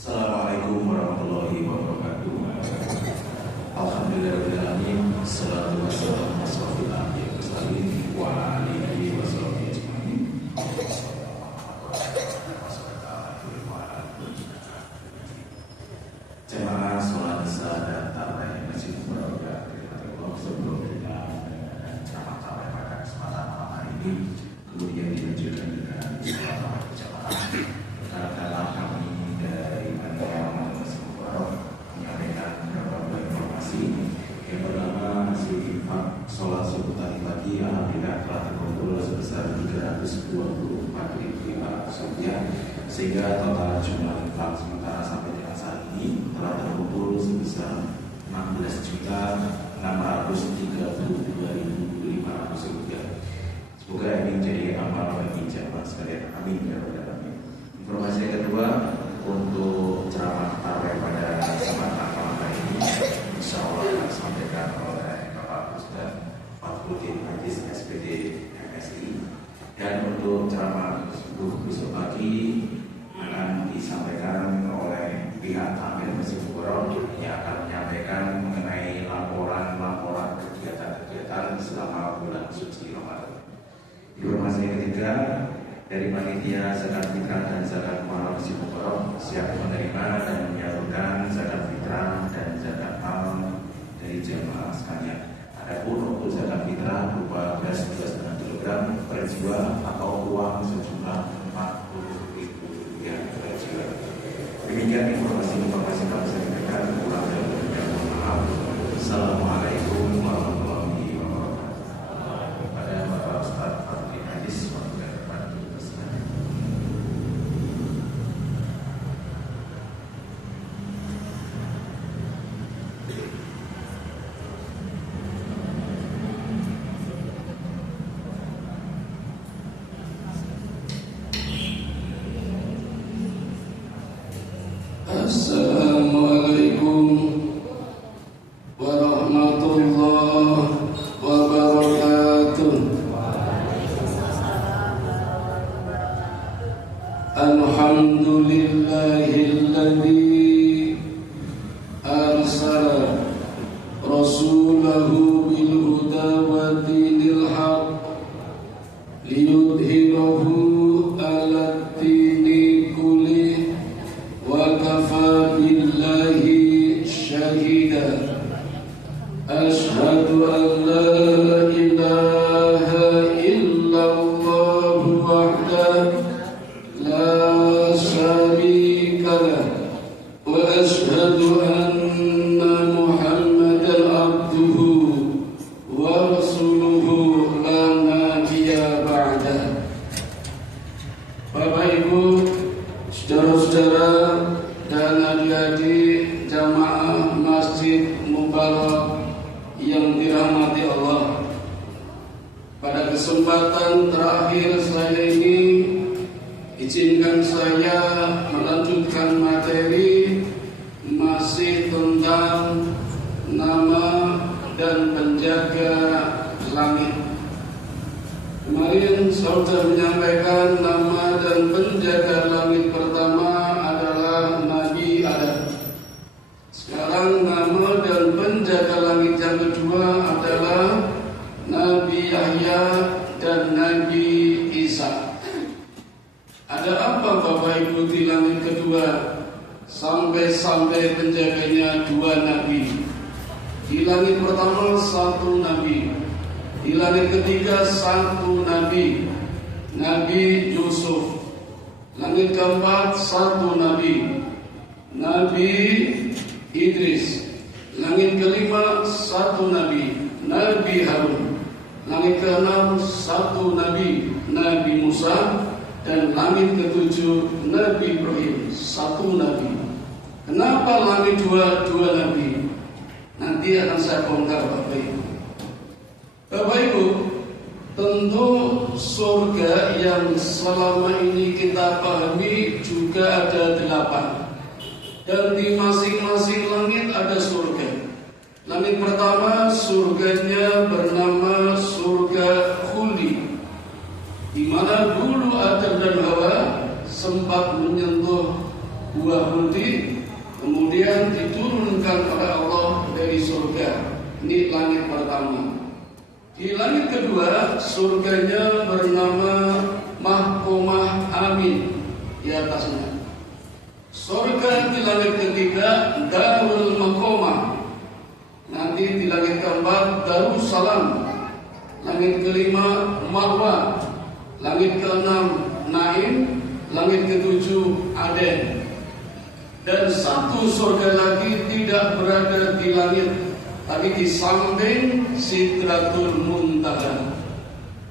Assalamualaikum warahmatullahi wabarakatuh. Alhamdulillahirrahmanirrahim. Assalatu wassalamu ala rasulillah wa alihi wa sahbihi ajma'in. Jemaah sholat isya dan tarawih masjid Mubarak sebelum kita ceramah tarawih pada kesempatan malam hari ini, kemudian dilanjutkan dengan sholat tarawih berjamaah. Adalah kami dari Panitia Masjid Mubarak menyampaikan beberapa informasi. Yang pertama, hasil infak sholat subuh tadi pagi alhamdulillah telah terkumpul sebesar 324.500 rupiah, sehingga total jumlah infak sementara sampai dengan saat ini telah terkumpul sebesar 16.632.500 rupiah. Semoga ini menjadi amal bagi jamaah sekalian. Amin ya rabbal alamin. Informasi yang kedua, untuk ceramah tarawih pada kesempatan malam hari ini, insya Allah akan disampaikan oleh Bapak Ustaz Fathruddin Hadis SPD MSI. Dan untuk ceramah subuh besok pagi akan disampaikan oleh pihak Amir Masjid Mubarak yang akan menyampaikan mengenai laporan-laporan kegiatan-kegiatan selama bulan suci Ramadan. Informasi yang ketiga, dari panitia zakat fitrah dan zakat mal Masjid Mubarak siap menerima dan menyalurkan zakat fitrah dan zakat mal dari jemaah sekalian. Adapun untuk zakat fitrah berupa beras 2,5 kg per jiwa atau uang sejumlah 40.000 rupiah per jiwa. Demikian informasi kami sampaikan. Kurang lebih mohon maaf. Assalamualaikum warahmatullahi wabarakatuh. Pada Bapak Ustaz Fathruddin Hadis. Assalamualaikum warahmatullahi wabarakatuh. Alhamdulillahilladzi arsala rasulahu bil huda wa dinil haqq liyudhhirahu 'ala dini kullih wa kafa billahi syahida. Ashhadu an la ilaha illallah wahdahu la syarika lah wa ashhadu anna Muhammadan abduhu wa rasuluhu la nabiyya ba'da. Bapak Ibu, saudara-saudara dan adik-adik jamaah Masjid Mubarak yang dirahmati Allah, pada kesempatan terakhir saya ini izinkan saya melanjutkan materi masih tentang nama dan penjaga langit. Kemarin saya sudah menyampaikan nama dan penjaga langit pertama adalah Nabi Adam. Sekarang nama dan penjaga langit yang kedua adalah Nabi Yahya dan Nabi Isa. Ada apa Bapak Ibu di langit kedua? Sampai penjaganya dua nabi. Di langit pertama satu nabi. Di langit ketiga satu nabi, Nabi Yusuf. Langit keempat satu nabi, Nabi Idris. Langit kelima satu nabi, Nabi Harun. Langit keenam satu nabi, Nabi Musa. Dan langit ketujuh Nabi Ibrahim, satu nabi. Kenapa langit dua nabi? Nanti akan saya bongkar Bapak Ibu. Bapak Ibu, tentu surga yang selama ini kita pahami juga ada 8. Dan di masing-masing langit ada surga. Langit pertama surganya bernama surga Khuldi, di mana dulu Adam dan Hawa sempat menyentuh buah huldi, kemudian diturunkan oleh Allah dari surga. Ini langit pertama. Di langit kedua, surganya bernama Mahkamah Amin di atasnya. Surga di langit ketiga Darul Mahkamah. Nanti di langit keempat Darussalam. Langit kelima Marwah. Langit keenam Naim. Langit ketujuh Aden. Dan satu surga lagi tidak berada di langit, tapi di samping Sidratul Muntaha.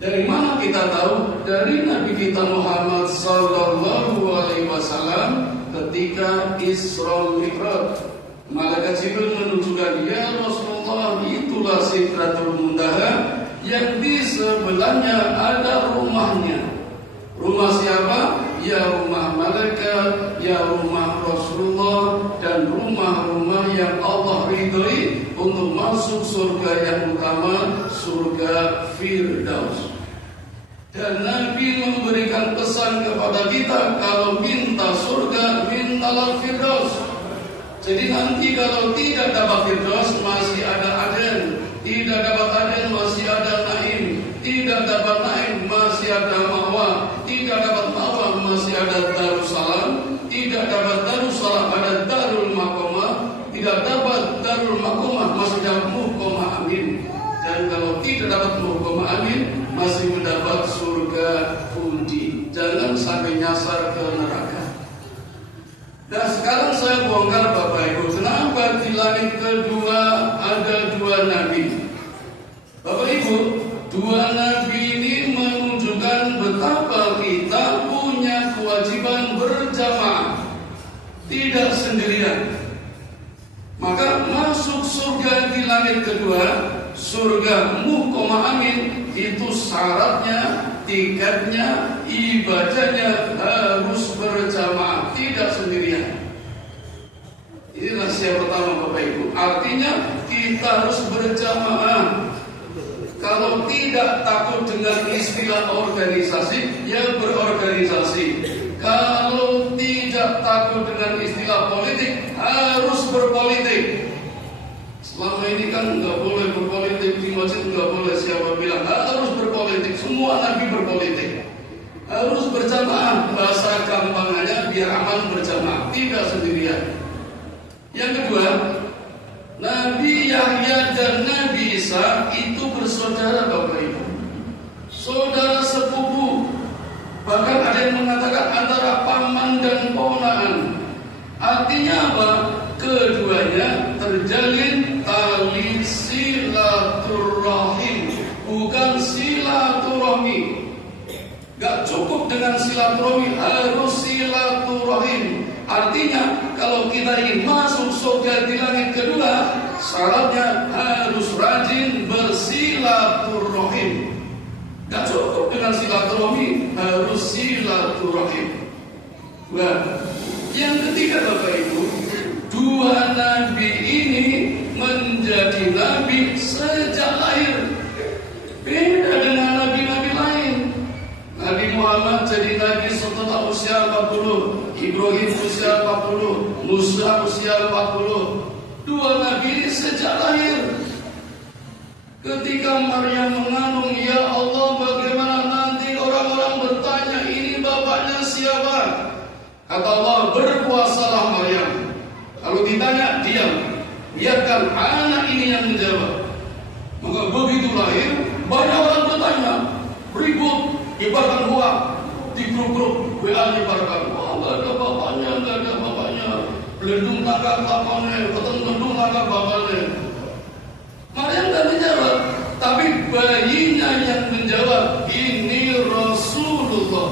Dari mana kita tahu? Dari Nabi kita Muhammad sallallahu alaihi wasallam ketika Isra Mi'raj. Malaikat Jibril menunjukkan, ya Rasulullah, itulah Sidratul Muntaha yang di sebelahnya ada rumahnya. Rumah siapa? Ya rumah malaikat, ya rumah Rasulullah, dan rumah-rumah yang Allah ridhoi untuk masuk surga yang utama, surga Firdaus. Dan Nabi memberikan pesan kepada kita, kalau minta surga, mintalah Firdaus. Jadi nanti kalau tidak dapat Firdaus, masih ada Aden. Tidak dapat Aden, masih ada Naim. Tidak dapat Naim, masih ada Marwah. Tidak dapat Marwah, masih ada Darussalam. Tidak dapat Darussalam, ada Darul Mahkamah. Tidak dapat Darul Mahkamah, masih ada Mahkamah Amin. Dan kalau tidak dapat Mahkamah Amin, masih mendapat surga Huldi. Jangan sampai nyasar ke neraka. Nah, sekarang saya bongkar Bapak Ibu, kenapa di langit kedua ada dua nabi? Bapak Ibu, dua nabi ini menunjukkan betapa kita punya kewajiban berjamaah, tidak sendirian. Maka masuk surga di langit kedua, surga Mahkamah Amin, itu syaratnya, tiketnya, ibadahnya harus berjamaah, tidak sendirian. Ini rahasia pertama Bapak Ibu. Artinya kita harus berjamaah. Kalau tidak takut dengan istilah organisasi, ya berorganisasi. Kalau tidak takut dengan istilah politik, harus berpolitik. Selama ini kan nggak boleh berpolitik di masjid, nggak boleh, siapa bilang harus berpolitik. Semua nabi berpolitik, harus berjamaah. Bahasa gampangannya biar aman berjamaah, tidak sendirian. Yang kedua, Nabi Yahya dan Nabi Isa itu bersaudara Bapak Ibu, saudara sepupu. Bahkan ada yang mengatakan antara paman dan ponakan. Artinya apa? Keduanya terjalin tali silaturahim, bukan silaturahmi. Gak cukup dengan silaturahmi, harus silaturahim. Artinya kalau kita ingin masuk surga di langit kedua, syaratnya harus rajin bersilaturahim. Gak cukup dengan silaturahmi, harus silaturahim. Nah, yang ketiga Bapak Ibu, dua nabi ini menjadi nabi sejak lahir. Beda dengan nabi-nabi lain. Nabi Muhammad jadi nabi setelah usia 40, Ibrahim usia 40, Musa usia 40. Dua nabi ini sejak lahir. Ketika Maryam mengandung, ya Allah, bagaimana nanti orang-orang bertanya, ini bapaknya siapa? Kata Allah, berpuasalah Maryam. Kalau ditanya, diam. Biarkan anak ini yang menjawab. Maka begitu lahir, banyak orang bertanya, ribut, ibaratkan hoak di grup-grup WA ibaratkan, wah nggak ada bapaknya, nggak ada bapaknya, belendung tangkap bapaknya, ketendung tangkap bapaknya. Maryam tak menjawab, tapi bayinya yang menjawab, ini Rasulullah,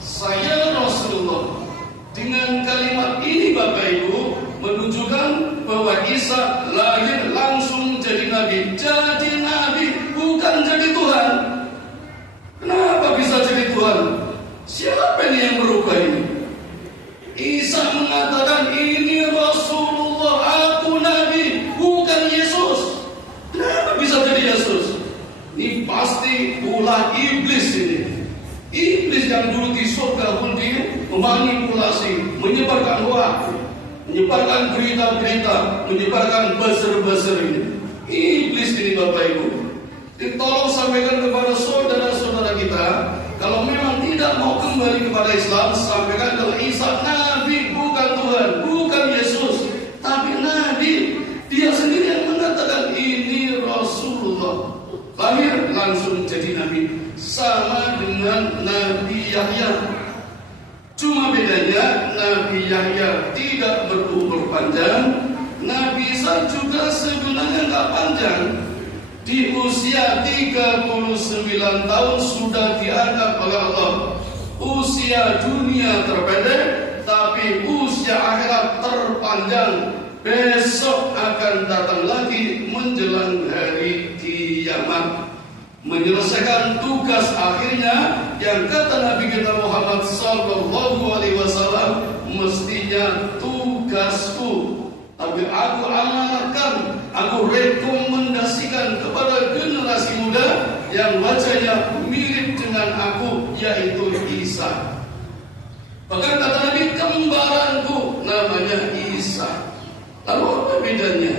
saya Rasulullah. Dengan kalimat ini Bapak Ibu menunjukkan bahwa Isa lahir langsung jadi nabi. Jadi nabi, bukan jadi Tuhan. Kenapa bisa jadi Tuhan? Siapa ini yang berubah ini? Isa mengatakan, ini Rasulullah, aku nabi, bukan Yesus. Kenapa bisa jadi Yesus? Ini pasti ulah iblis ini. Iblis yang dulu di surga Huldi memanipulasi, menyebarkan berdoa, menyebarkan berita-berita, menyebarkan buzzer-buzzer ini. Iblis ini Bapak Ibu. Jadi tolong sampaikan kepada saudara-saudara kita, kalau memang tidak mau kembali kepada Islam, sampaikan kalau Isa Nabi, bukan Tuhan, bukan Yesus, tapi Nabi. Dia sendiri yang mengatakan ini Rasulullah. Lahir langsung jadi Nabi, sama dengan Nabi Yahya. Cuma bedanya Nabi Yahya tidak berumur panjang, Nabi Isa juga sebenarnya nggak panjang. Di usia 39 tahun sudah diangkat oleh Allah. Usia dunia terpendek, tapi usia akhirat terpanjang. Besok akan datang lagi menjelang hari kiamat, menyelesaikan tugas akhirnya yang kata Nabi kita Muhammad sallallahu alaihi wasallam, mestinya tugasku, tapi aku amalkan, aku rekomendasikan kepada generasi muda yang wajahnya mirip dengan aku, yaitu Isa. Bahkan kata Nabi, kembaranku namanya Isa. Lalu apa bedanya?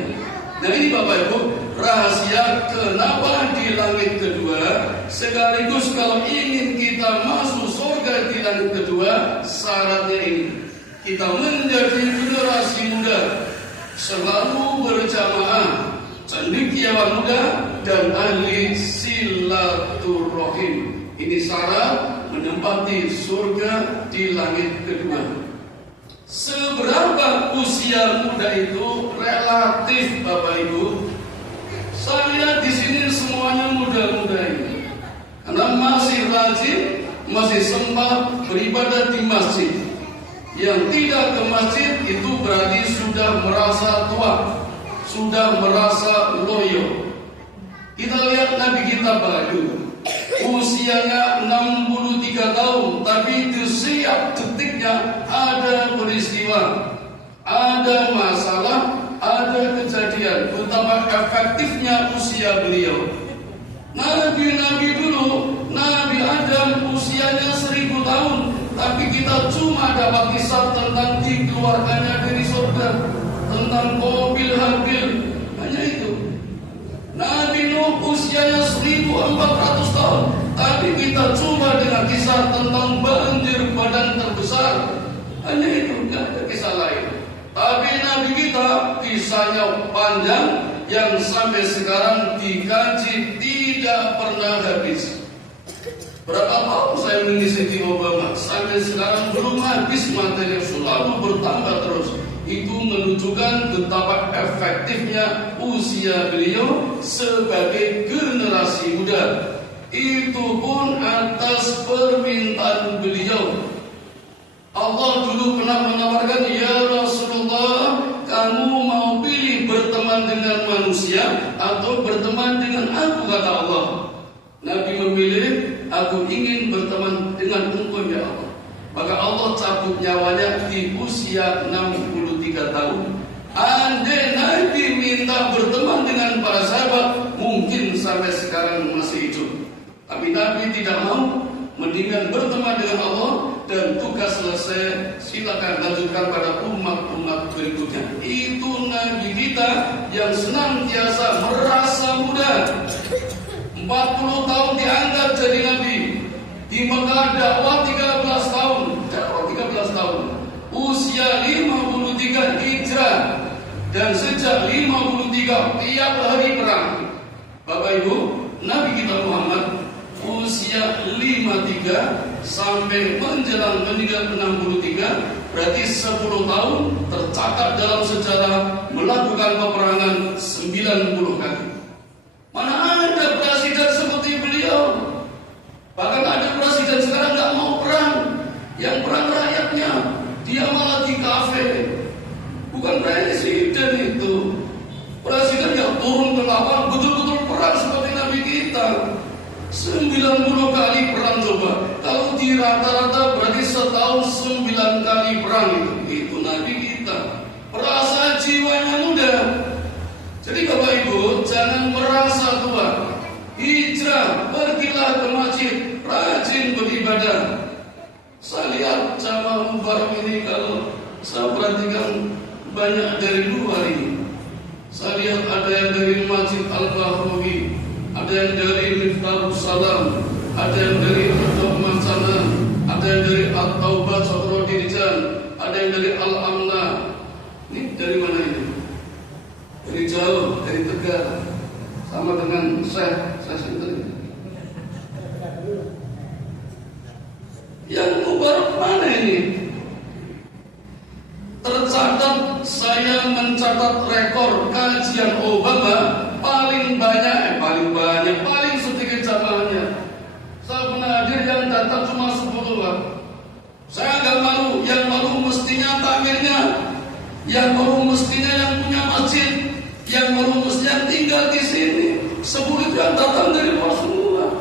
Nah ini Bapak Ibu, rahasia kenapa di langit kedua, sekaligus kalau ingin kita masuk surga di langit kedua, syaratnya ini, kita menjadi generasi muda, selalu berjamaah, cendekiawan muda, dan ahli silaturahim. Ini syarat menempati surga di langit kedua. Seberapa usia muda itu relatif Bapak Ibu. Saya lihat di sini semuanya muda-muda ini, karena masih rajin, masih sempat beribadah di masjid. Yang tidak ke masjid itu berarti sudah merasa tua, sudah merasa loyo. Kita lihat Nabi kita Bayu, usianya 63 tahun, tapi di setiap detiknya ada peristiwa, ada masalah, ada kejadian. Betapa efektifnya usia beliau. Nabi-nabi dulu, Nabi Adam usianya 1000 tahun, tapi kita cuma dapat kisah tentang dikeluarkannya dari surga, tentang Qabil Habil, hanya itu. Nabi Nuh usianya 1400 tahun, tapi kita cuma dengan kisah tentang banjir badan terbesar, hanya itu, tidak ada kisah lain. Tapi Nabi kita kisahnya panjang, yang sampai sekarang dikaji tidak pernah habis. Berapa tahun saya mengisi Obama, sampai sekarang belum habis materi, selalu bertambah terus. Itu menunjukkan betapa efektifnya usia beliau sebagai generasi muda. Itu pun atas permintaan beliau. Allah dulu pernah menawarkan, ya Rasulullah, kamu mau pilih berteman dengan manusia atau berteman dengan aku, kata Allah. Nabi memilih, aku ingin berteman dengan engkau ya Allah. Maka Allah cabut nyawanya di usia 63 tahun. Andai Nabi minta berteman dengan para sahabat, mungkin sampai sekarang masih hidup. Tapi Nabi tidak mau, mendingan berteman dengan Allah, dan tugas selesai, silakan lanjutkan pada umat-umat berikutnya. Itu Nabi kita yang senantiasa merasa muda. 40 tahun diangkat jadi Nabi. Di Mekah dakwah 13 tahun, dakwah 13 tahun. Usia 53 hijrah, dan sejak 53 tiap hari perang. Bapak Ibu, Nabi kita Muhammad usia 53 sampai menjelang meninggal 63, berarti 10 tahun tercatat dalam sejarah melakukan peperangan 90 kali. Mana ada presiden seperti beliau? Bahkan ada presiden sekarang nggak mau perang, yang perang rakyatnya, dia malah di kafe. Bukan presiden itu, presiden yang turun ke lapangan betul-betul perang seperti Nabi kita. 90 kali perang coba. Kalau di rata-rata berarti setahun 9 kali perang itu Nabi kita. Perasaan jiwanya muda. Jadi Bapak Ibu jangan merasa tua. Hijrah, pergilah ke masjid, rajin beribadah. Saya lihat jamaah Mubarak ini kalau Saya perhatikan banyak dari luar ini. Saya lihat ada yang dari Masjid Al-Bahrawi, ada yang dari Miftahus Salam, ada yang dari Pondok Mansana, ada yang dari At-Taubah Sokrodirijan, ada yang dari Al-Amna. Ini dari mana ini? Dari jauh, dari Tegal. Sama dengan saya sendiri. Yang Mubarak mana ini? Tercatat, saya mencatat rekor kajian Obama paling sedikit jamaahnya. Saya pernah hadir yang datang cuma 10 orang. Saya agak malu, yang malu mestinya takmirnya, yang malu mestinya yang punya masjid, yang malu mestinya tinggal di sini. 10 itu yang datang dari luar semua.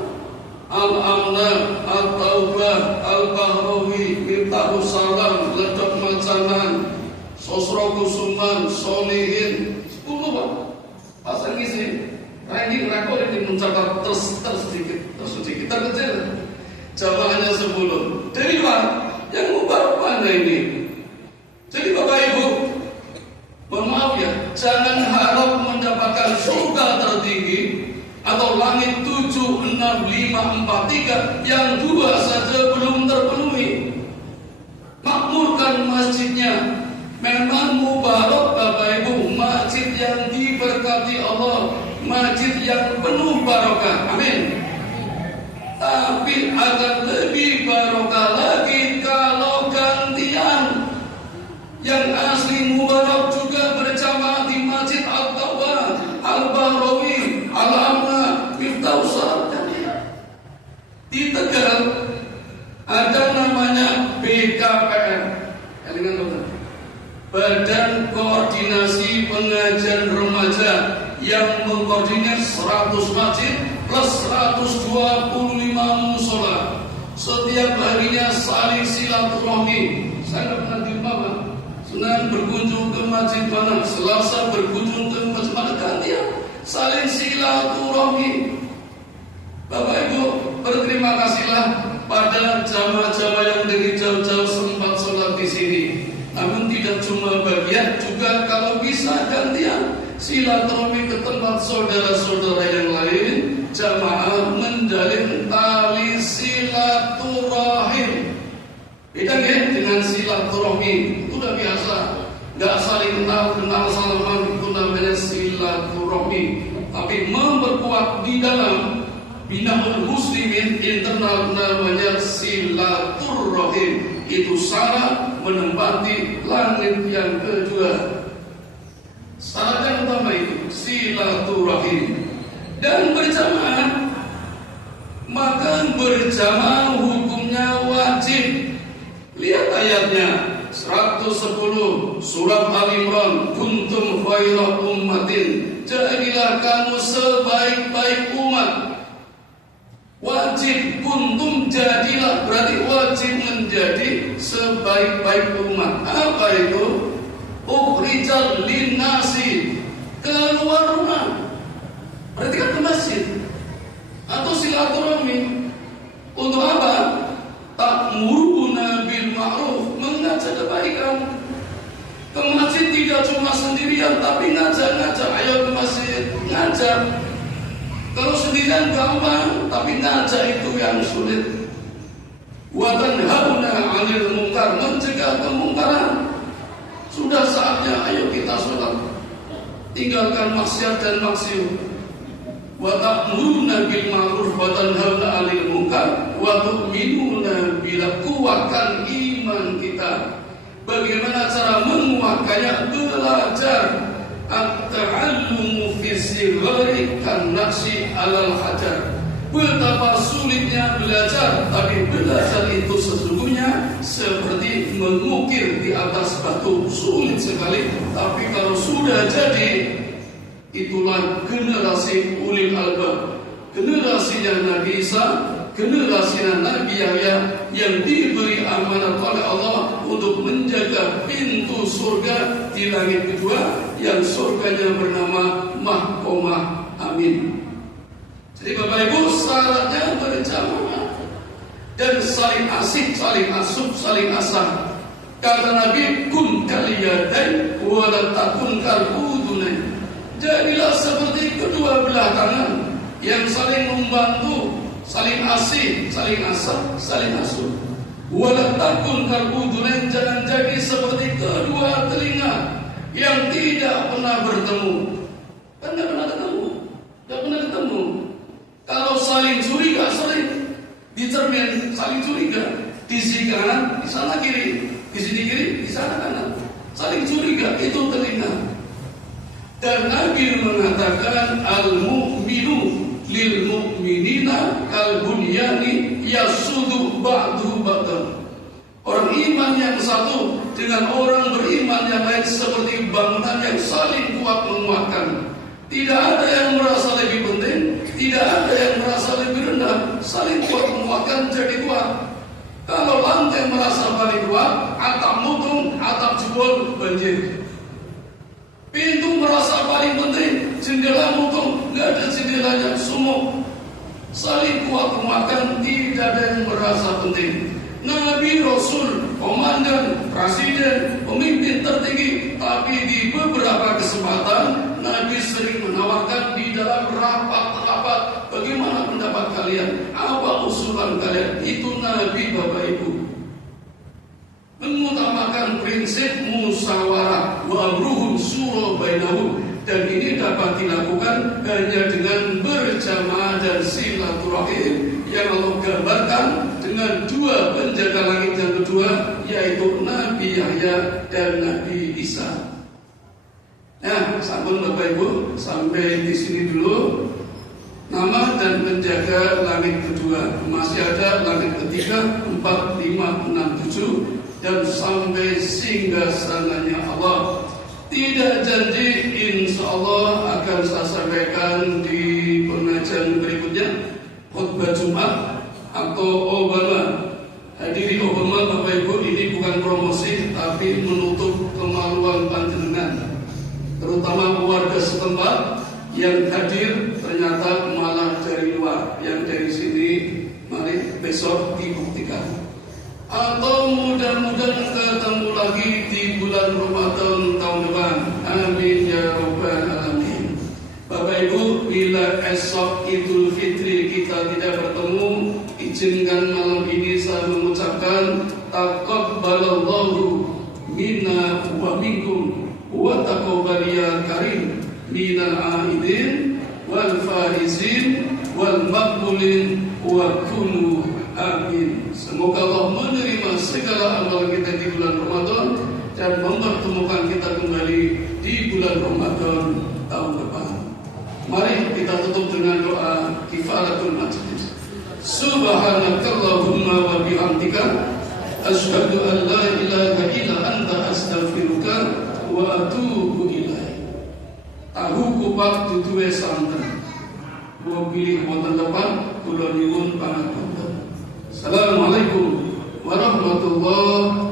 Al-Amna, At-Taubah, Al-Bahrawi, Miftahus Salam, Ledok Mancanan, Sosro Kusuman, Solihin, 10 Pak. Pasang isi ranking rekor ini mencatat tersedikit terkecil. Jamaahnya 10. Dari luar, yang Mubarak mana ini? Jadi Bapak Ibu, mohon maaf ya, jangan harap mendapatkan surga tertinggi atau langit 7, 6, 5, 4, 3 yang 2 saja belum terpenuhi. Makmurkan masjidnya. Memang Mubarak Bapak Ibu, masjid yang diberkati Allah, masjid yang penuh barokah. Amin. Tapi akan lebih barokah lagi kalau gantian. Yang asli Mubarak juga berjamaah di Masjid At-Taubah, Al-Bahrawi, Al-Amna, Miftahus Salam. Di Tegal ada namanya BKPR. Badan Koordinasi Pengajian Remaja, yang mengkoordinir 100 masjid plus 125 musola. Setiap harinya saling silaturahmi. Saya nggak pernah di rumah, Pak. Senin berkunjung ke masjid mana, Selasa berkunjung ke masjid mana, gantian saling silaturahmi. Bapak Ibu, berterima kasihlah pada jamaah-jamaah yang dari jauh-jauh sempat sholat di sini. Namun tidak cuma bagian, juga kalau bisa gantian silaturahmi ke tempat saudara-saudara yang lain. Jamaah menjalin tali silaturahim. Beda ya dengan silaturahmi, itu udah biasa, nggak saling kenal salaman, itu namanya silaturahmi. Tapi memperkuat di dalam binaul muslimin internal namanya silaturahim. Itu syarat menempati langit yang kedua. Syarat yang utama itu silaturahim dan berjamaah. Maka berjamaah hukumnya wajib. Lihat ayatnya 110 surat Al-Imran, kuntum khaira ummatin, jadilah kamu sebaik-baik umat. Wajib, kuntum jadilah, berarti wajib menjadi sebaik-baik umat. Apa itu? Ukhrijal linnasi, keluar rumah. Berarti kan ke masjid atau silaturahmi. Untuk apa? Ta'muruna bil ma'ruf, mengajak kebaikan. Ke masjid tidak cuma sendirian, tapi ngajak. Ayo ke masjid, ngajak. Kalau sendirian gampang, tapi ngajak itu yang sulit. Wa tanhauna 'anil munkar, mencegah kemungkaran. Sudah saatnya ayo kita sholat, tinggalkan maksiat dan maksiat. Wa ta'muruna bil ma'ruf wa tanhauna 'anil munkar wa tu'minuna billah, kuatkan iman kita. Bagaimana cara menguatkannya? Belajar. At-ta'allumu fi sighari kan naqsi 'alal hajar. Betapa sulitnya belajar, tapi belajar itu sesungguhnya seperti mengukir di atas batu, sulit sekali. Tapi kalau sudah jadi, itulah generasi ulil albab, generasinya Nabi Isa, generasinya Nabi Yahya, yang diberi amanat oleh Allah untuk menjaga pintu surga di langit kedua, yang surganya bernama Mahkomah. Amin. Jadi Bapak Ibu, syaratnya berjamaah dan saling asik, saling asup, saling asah. Kata Nabi, kun kaliyadain wala takun kalbudunain. Jadilah seperti kedua belah tangan yang saling membantu, saling asih, saling asap, saling asuh. Wala takun kalbudunain, jangan jadi seperti kedua telinga yang tidak pernah bertemu. Kan tidak pernah ketemu, tidak pernah ketemu. Kalau saling curiga, sering di cermin saling curiga, di sisi kanan, di sana kiri, di sini kiri, di sana kanan, saling curiga, itu telinga. Dan Nabi mengatakan al-mu'minu lil mu'minina kal bunyani yasudu ba'du ba'dan. Orang iman yang satu dengan orang beriman yang lain seperti bangunan yang saling kuat menguatkan. Tidak ada yang merasa lebih penting, tidak ada yang merasa lebih rendah, saling kuat menguatkan jadi kuat. Kalau lantai merasa paling kuat, atap mutung, atap jebol, banjir. Pintu merasa paling penting, jendela mutung, nggak ada jendelanya, sumuk. Saling kuat menguatkan, tidak ada yang merasa penting. Nabi, Rasul, komandan, presiden, pemimpin tertinggi, tapi di beberapa kesempatan Nabi sering menawarkan di dalam rapat-rapat, bagaimana pendapat kalian, apa usulan kalian. Itu Nabi, Bapak Ibu, mengutamakan prinsip musyawarah wa amruhum syura bainahum, dan ini dapat dilakukan hanya dengan berjamaah dan silaturahim yang Allah gambarkan dengan dua penjaga langit yang kedua, yaitu Nabi Yahya dan Nabi Isa. Nah, sampun Bapak Ibu, sampai di sini dulu. Nama dan penjaga langit kedua, masih ada langit ketiga, 4, 5, 6, 7, dan sampai singgasananya Allah. Tidak janji, insya Allah akan saya sampaikan di pengajian berikutnya, khutbah Jumat atau Obama. Hadiri Obama, Bapak Ibu, ini bukan promosi, tapi menutup kemaluan panjenengan, terutama warga setempat yang hadir ternyata malah dari luar. Yang dari sini, mari besok dibuktikan. Atau mudah-mudahan ketemu lagi di bulan Ramadan tahun depan. Amin ya rabbal alamin. Bapak Ibu, bila esok Idul Fitri kita tidak bertemu, izinkan malam ini saya mengucapkan taqabbalallahu minna wa minkum wa taqabbal ya karim minal aidin wal faizin wal maqbulin wa kunu amin. Semoga Allah menerima segala amal kita di bulan Ramadan dan mempertemukan kita kembali di bulan Ramadan tahun depan. Mari kita tutup dengan doa kifaratul majlis. Subhanakallahumma wa bihamdika asyhadu an la ilaha illa anta astaghfiruka wa atubu ilaik. Tahu kupat duduhe santen. Kula pilih wonten depan, kula nyuwun pangapunten. Assalamualaikum warahmatullahi